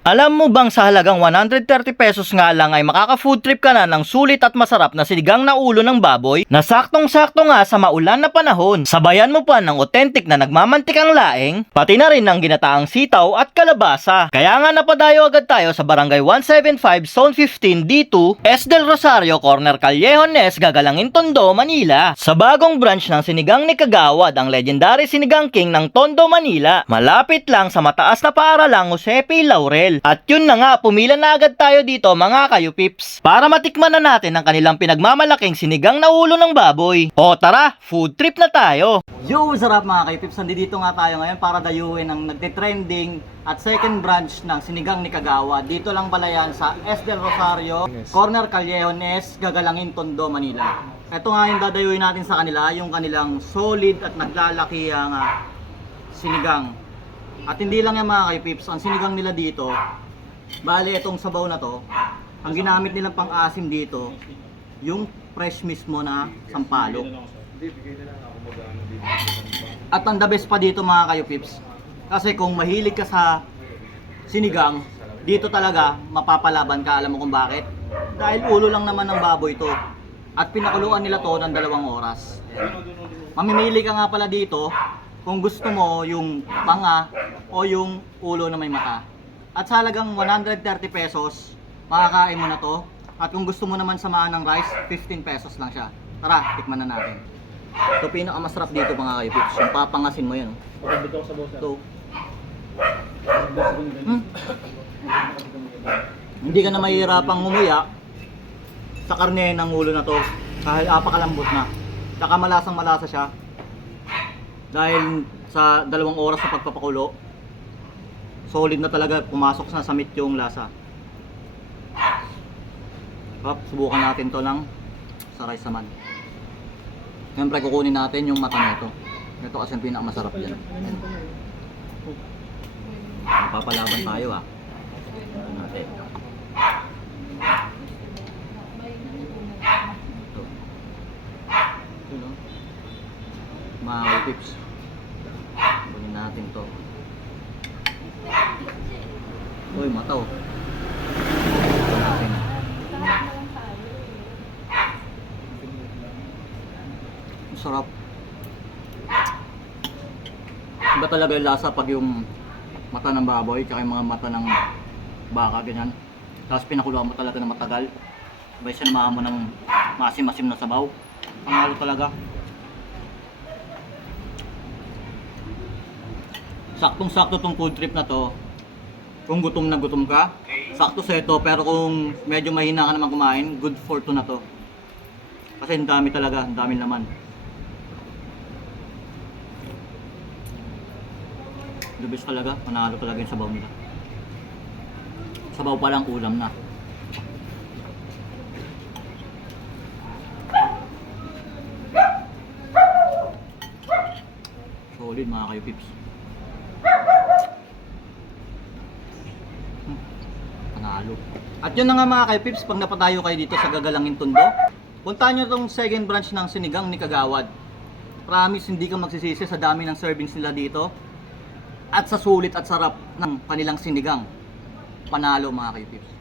Alam mo bang sa halagang 130 pesos nga lang ay makaka-food trip ka na ng sulit at masarap na sinigang na ulo ng baboy na saktong-sakto nga sa maulan na panahon. Sabayan mo pa ng authentic na nagmamantikang laing, pati na rin ng ginataang sitaw at kalabasa. Kaya nga napadayo agad tayo sa Barangay 175 Zone 15 D2, S. Del Rosario, Corner Callejon S, Gagalangin Tondo, Manila. Sa bagong branch ng Sinigang ni Kagawad, ang legendary Sinigang King ng Tondo, Manila. Malapit lang sa mataas na paaralang Jose P. Laurel. At yun na nga, pumila na agad tayo dito mga kayo pips. Para matikman na natin ang kanilang pinagmamalaking sinigang na ulo ng baboy. O tara, food trip na tayo. Yo, sarap mga kayo pips. Nandito nga tayo ngayon para dayuin ang nagtitrending at second branch ng sinigang ni Kagawa. Dito lang pala yan sa S. Del Rosario, Corner Callejon S, Gagalangin, Tondo, Manila. Ito nga yung dadayuin natin sa kanila, yung kanilang solid at naglalaki ang ah, sinigang. At hindi lang yan mga kaipips, ang sinigang nila dito, bali itong sabaw na to, ang ginamit nilang pang-asim dito, yung fresh mismo na sampalok. At ang the best pa dito mga kayupips, kasi kung mahilig ka sa sinigang, dito talaga mapapalaban ka, alam mo kung bakit? Dahil ulo lang naman ng baboy to. At pinakuluan nila to ng dalawang oras. Mamimili ka nga pala dito kung gusto mo yung panga o yung ulo na may mata. At sa halagang 130 pesos, makakain mo na to. At kung gusto mo naman samahan ng rice, 15 pesos lang siya. Tara, tikman na natin. Ito pinakamasarap dito mga kaipips. Yung papangasin mo oh. Ito. Hmm. Hindi ka na mahihirapang ngumuya sa karne ng ulo na to. Kahit apakalambot na. Tsaka malasang malasa siya. Dahil sa dalawang oras sa pagpapakulo, solid na talaga pumasok na sa meat yung lasa. Hop, subukan natin to lang sa rice naman. Siyempre kukunin natin yung mata nito. Ito kasi ang pinakamasarap dyan. Napapalaban tayo ah. Natin. Ito. Ito no. Mga tips. Natin to. Uy, mata. Ito natin. Ang sarap. Iba talaga yung lasa pag yung mata ng baboy, tsaka yung mga mata ng baka, ganyan. Tapos pinakuluan mo talaga ng matagal. Sabay siya namaan mo ng masim-masim na sabaw. Pangalo talaga. Saktong-sakto tong food trip na to. Kung gutom na gutom ka, sakto sa ito. Pero kung medyo mahina ka naman kumain, good for to na to. Kasi ang dami talaga, ang dami laman. The best talaga, panalo talaga yung sabaw nila. Sabaw pa lang ulam na. Solid mga kayo pips. Panalo. At yun na nga mga kayo pips, pag napatayo kayo dito sa Gagalangin Tondo, puntahan nyo tong second branch ng Sinigang ni Kagawad. Promise hindi ka magsisisi sa dami ng servings nila dito at sa sulit at sarap ng kanilang sinigang. Panalo mga kayo pips.